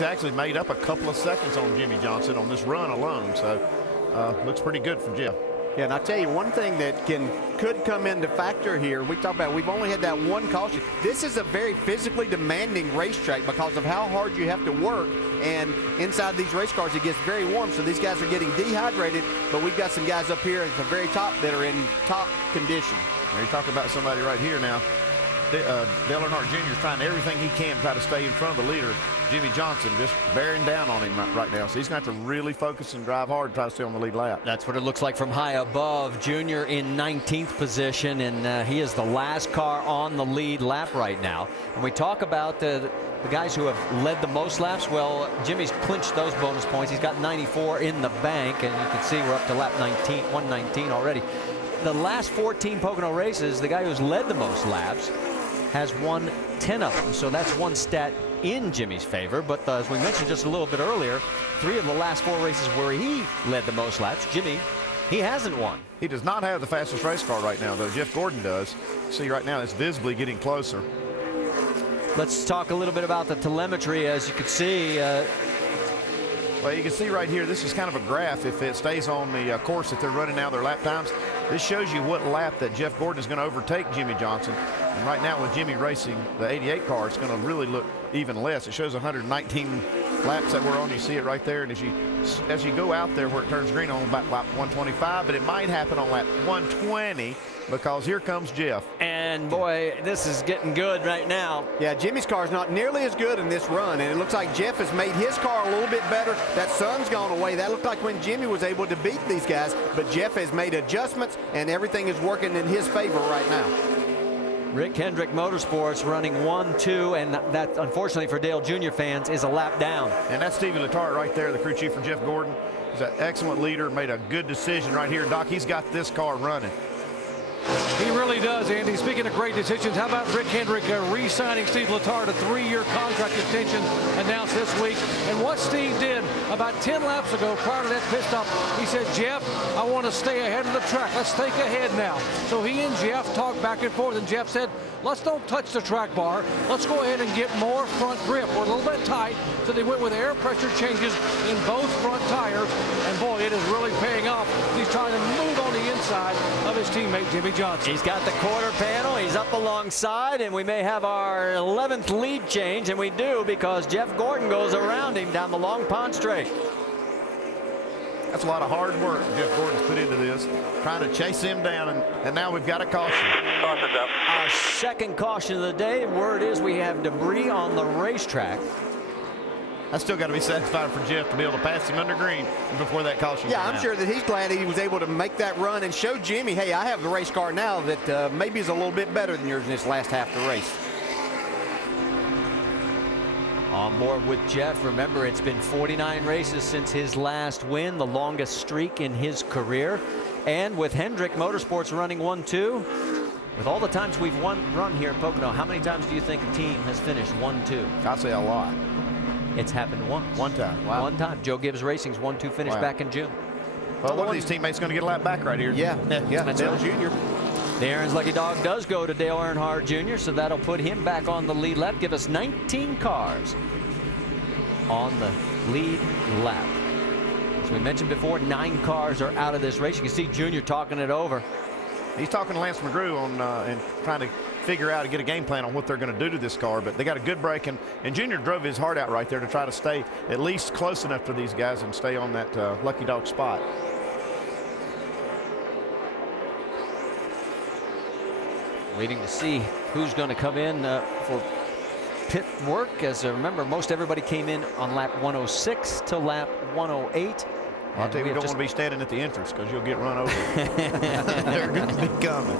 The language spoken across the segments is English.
he's actually made up a couple of seconds on Jimmy Johnson on this run alone. So looks pretty good for Jeff. Yeah, and I'll tell you one thing that could come into factor here. We talk about we've only had that one caution. This is a very physically demanding racetrack because of how hard you have to work. And inside these race cars, it gets very warm, so these guys are getting dehydrated. But we've got some guys up here at the very top that are in top condition. You're talking about somebody right here now. Dale Earnhardt Jr. is trying everything he can to try to stay in front of the leader, Jimmy Johnson, just bearing down on him right now. So he's going to have to really focus and drive hard to try to stay on the lead lap. That's what it looks like from high above. Junior in 19th position, and he is the last car on the lead lap right now. And we talk about the guys who have led the most laps. Well, Jimmy's clinched those bonus points. He's got 94 in the bank, and you can see we're up to lap 119 already. The last 14 Pocono races, the guy who's led the most laps has won 10 of them. So that's one stat in Jimmy's favor. But as we mentioned just a little bit earlier, 3 of the last 4 races where he led the most laps, Jimmy, he hasn't won. He does not have the fastest race car right now, though. Jeff Gordon does. See right now it's visibly getting closer. Let's talk a little bit about the telemetry. As you can see, well, you can see right here, this is kind of a graph. If it stays on the course that they're running now, their lap times, this shows you what lap that Jeff Gordon is going to overtake Jimmy Johnson. And right now with Jimmy racing the 88 car, it's going to really look even less. It shows 119 laps that we're on. You see it right there. And as you go out there where it turns green on about lap 125, but it might happen on lap 120 because here comes Jeff. And boy, this is getting good right now. Yeah, Jimmy's car is not nearly as good in this run, and it looks like Jeff has made his car a little bit better. That sun's gone away. That looked like when Jimmy was able to beat these guys, but Jeff has made adjustments, and everything is working in his favor right now. Rick Hendrick Motorsports running 1-2, and that, unfortunately for Dale Jr. fans, is a lap down. And that's Stevie Letarte right there, the crew chief for Jeff Gordon. He's an excellent leader, made a good decision right here. Doc, he's got this car running. He really does, Andy. Speaking of great decisions, how about Rick Hendrick re-signing Steve Letarte, a 3-year contract extension announced this week. And what Steve did about 10 laps ago prior to that pit stop, he said, Jeff, I want to stay ahead of the track. Let's think ahead now. So he and Jeff talked back and forth, and Jeff said, let's don't touch the track bar. Let's go ahead and get more front grip. We're a little bit tight, so they went with air pressure changes in both front tires. And boy, it is really paying off. He's trying to move on the inside of his teammate, Jimmy Johnson. He's got the quarter panel. He's up alongside, and we may have our 11th lead change, and we do because Jeff Gordon goes around him down the Long Pond straight. That's a lot of hard work Jeff Gordon's put into this, trying to chase him down, and now we've got a caution. Our second caution of the day. Word is we have debris on the racetrack. I still got to be satisfied for Jeff to be able to pass him under green before that caution. Yeah, I'm sure that he's glad he was able to make that run and show Jimmy, hey, I have the race car now that maybe is a little bit better than yours in this last half of the race. On board with Jeff. Remember, it's been 49 races since his last win, the longest streak in his career. And with Hendrick Motorsports running 1-2, with all the times we've run here at Pocono, how many times do you think a team has finished 1-2? I'd say a lot. It's happened once. One time. Wow. One time. Joe Gibbs Racing's 1-2 finish back in June. Well, one of these teammates is going to get a lap back right here. Yeah, Dale Jr. The Aaron's Lucky Dog does go to Dale Earnhardt Jr., so that'll put him back on the lead lap, give us 19 cars on the lead lap. As we mentioned before, 9 cars are out of this race. You can see Junior talking it over. He's talking to Lance McGrew on and trying to figure out and get a game plan on what they're going to do to this car, but they got a good break, and Junior drove his heart out right there to try to stay at least close enough to these guys and stay on that lucky dog spot. Waiting to see who's going to come in for pit work. As remember, most everybody came in on lap 106 to lap 108. I'll tell you, you don't want to be standing at the entrance because you'll get run over. They're going to be coming.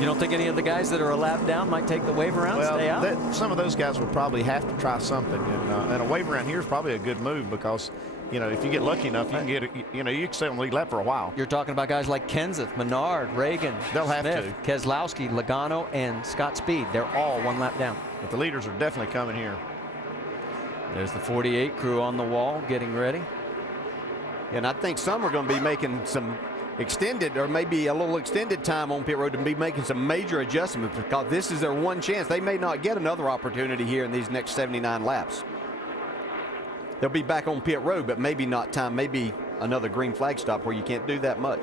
You don't think any of the guys that are a lap down might take the wave around, stay out? Some of those guys would probably have to try something, and a wave around here is probably a good move because, you know, if you get lucky enough, you can get, you can stay on the lead lap for a while. You're talking about guys like Kenseth, Menard, Reagan, They'll Smith, have to. Keselowski, Logano, and Scott Speed. They're all one lap down. But the leaders are definitely coming here. There's the 48 crew on the wall getting ready. And I think some are going to be making some extended or maybe a little extended time on pit road to be making some major adjustments because this is their one chance. They may not get another opportunity here in these next 79 laps. they'll be back on pit road, but maybe not time, maybe another green flag stop where you can't do that much.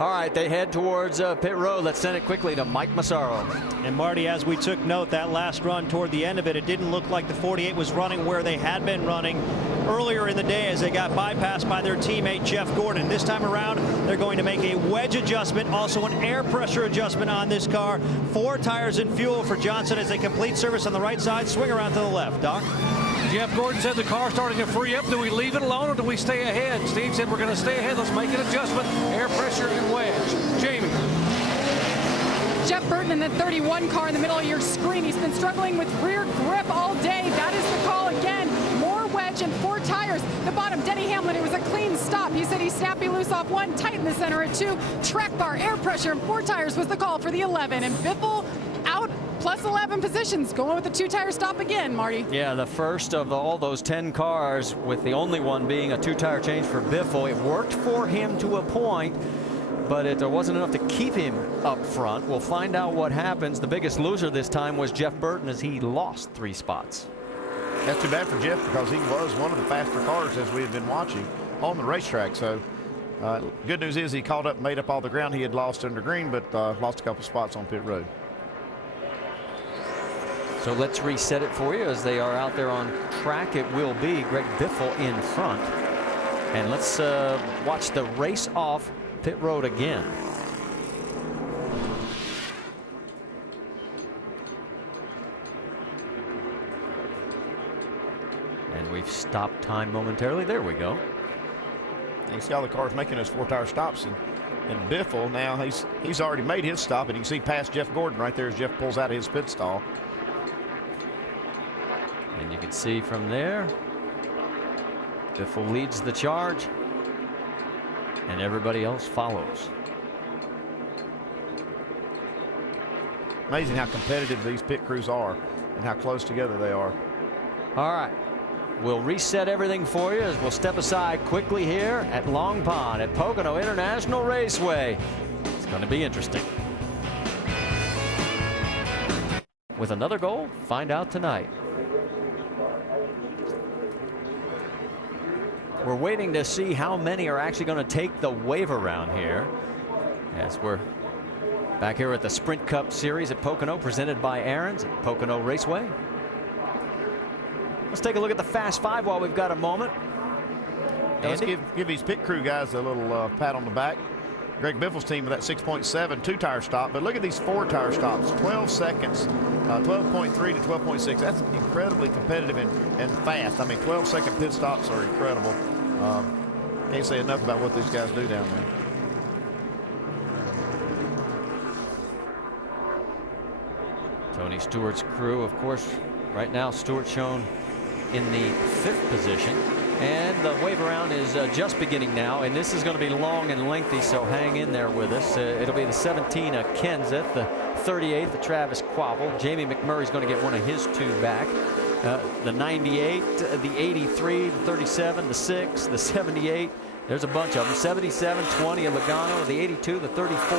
All right, they head towards pit road. Let's send it quickly to Mike Massaro. And Marty, as we took note, that last run toward the end of it, it didn't look like the 48 was running where they had been running earlier in the day as they got bypassed by their teammate Jeff Gordon. This time around, they're going to make a wedge adjustment, also an air pressure adjustment on this car. 4 tires and fuel for Johnson as they complete service on the right side, swing around to the left. Doc? Jeff Gordon said the car starting to free up. Do we leave it alone or do we stay ahead? Steve said we're going to stay ahead. Let's make an adjustment. Air pressure and wedge. Jamie. Jeff Burton in the 31 car in the middle of your screen. He's been struggling with rear grip all day. That is the call again. More wedge and 4 tires. The bottom, Denny Hamlin, it was a clean stop. He said he's snappy loose off 1, tight in the center at 2. Track bar, air pressure, and 4 tires was the call for the 11. And Biffle out plus 11 positions, going with the 2-tire stop again, Marty. Yeah, the first of all those 10 cars, with the only one being a 2-tire change for Biffle. It worked for him to a point, but there wasn't enough to keep him up front. We'll find out what happens. The biggest loser this time was Jeff Burton as he lost 3 spots. That's too bad for Jeff because he was one of the faster cars as we had been watching on the racetrack. So good news is he caught up and made up all the ground he had lost under green, but lost a couple spots on pit road. So let's reset it for you as they are out there on track. It will be Greg Biffle in front. And let's watch the race off pit road again. And we've stopped time momentarily. There we go. You see all the cars making those 4-tire stops, and Biffle now he's already made his stop, and you can see past Jeff Gordon right there as Jeff pulls out of his pit stall. And you can see from there, Biffle leads the charge, and everybody else follows. Amazing how competitive these pit crews are and how close together they are. All right. We'll reset everything for you as we'll step aside quickly here at Long Pond at Pocono International Raceway. It's going to be interesting. With another goal, find out tonight. We're waiting to see how many are actually going to take the wave around here as we're back here at the Sprint Cup Series at Pocono, presented by Aaron's at Pocono Raceway. Let's take a look at the Fast 5 while we've got a moment. Let's give these pit crew guys a little pat on the back. Greg Biffle's team with that 6.7 2-tire stop, but look at these 4-tire stops, 12 seconds, 12.3 to 12.6. That's incredibly competitive and fast. I mean, 12-second pit stops are incredible. Can't say enough about what these guys do down there. Tony Stewart's crew, of course, right now Stewart shown in the 5th position. And the wave around is just beginning now, and this is going to be long and lengthy, so hang in there with us. It'll be the 17 Kenseth, the 38 the Travis Quabble. Jamie McMurray's going to get one of his 2 back. The 98, the 83, the 37, the 6, the 78. There's a bunch of them. 77, 20, a Logano, the 82, the 34,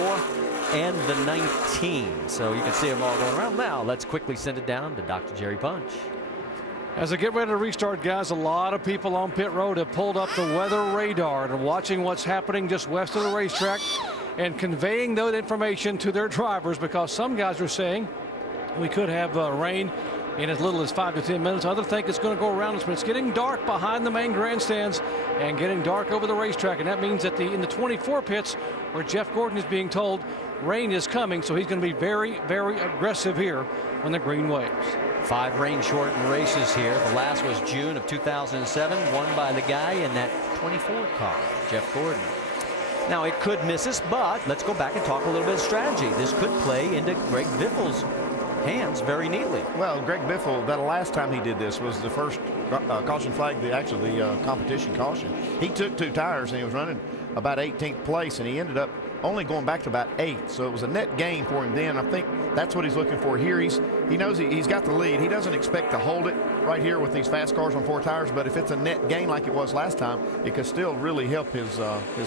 and the 19. So you can see them all going around. Now let's quickly send it down to Dr. Jerry Punch. As I get ready to restart, guys, a lot of people on pit road have pulled up the weather radar and are watching what's happening just west of the racetrack and conveying that information to their drivers, because some guys are saying we could have rain in as little as 5 to 10 minutes. Others think it's going to go around us, but it's getting dark behind the main grandstands and getting dark over the racetrack, and that means that in the 24 pits where Jeff Gordon is being told rain is coming, so he's going to be very, very aggressive here when the green waves. 5 rain-shortened races here. The last was June of 2007, won by the guy in that 24 car, Jeff Gordon. Now, it could miss us, but let's go back and talk a little bit of strategy. This could play into Greg Biffle's hands very neatly. Well, Greg Biffle, that last time he did this was the first caution flag, the competition caution. He took 2 tires and he was running about 18th place, and he ended up only going back to about 8th. So it was a net gain for him then. I think that's what he's looking for here. He knows he's got the lead. He doesn't expect to hold it right here with these fast cars on 4 tires, but if it's a net gain like it was last time, it could still really help his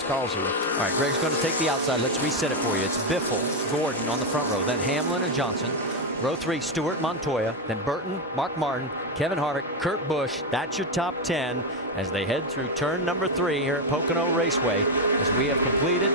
cause here. All right, Greg's going to take the outside. Let's reset it for you. It's Biffle, Gordon on the front row, then Hamlin and Johnson, Row 3, Stuart Montoya, then Burton, Mark Martin, Kevin Harvick, Kurt Busch. That's your top 10 as they head through turn number 3 here at Pocono Raceway as we have completed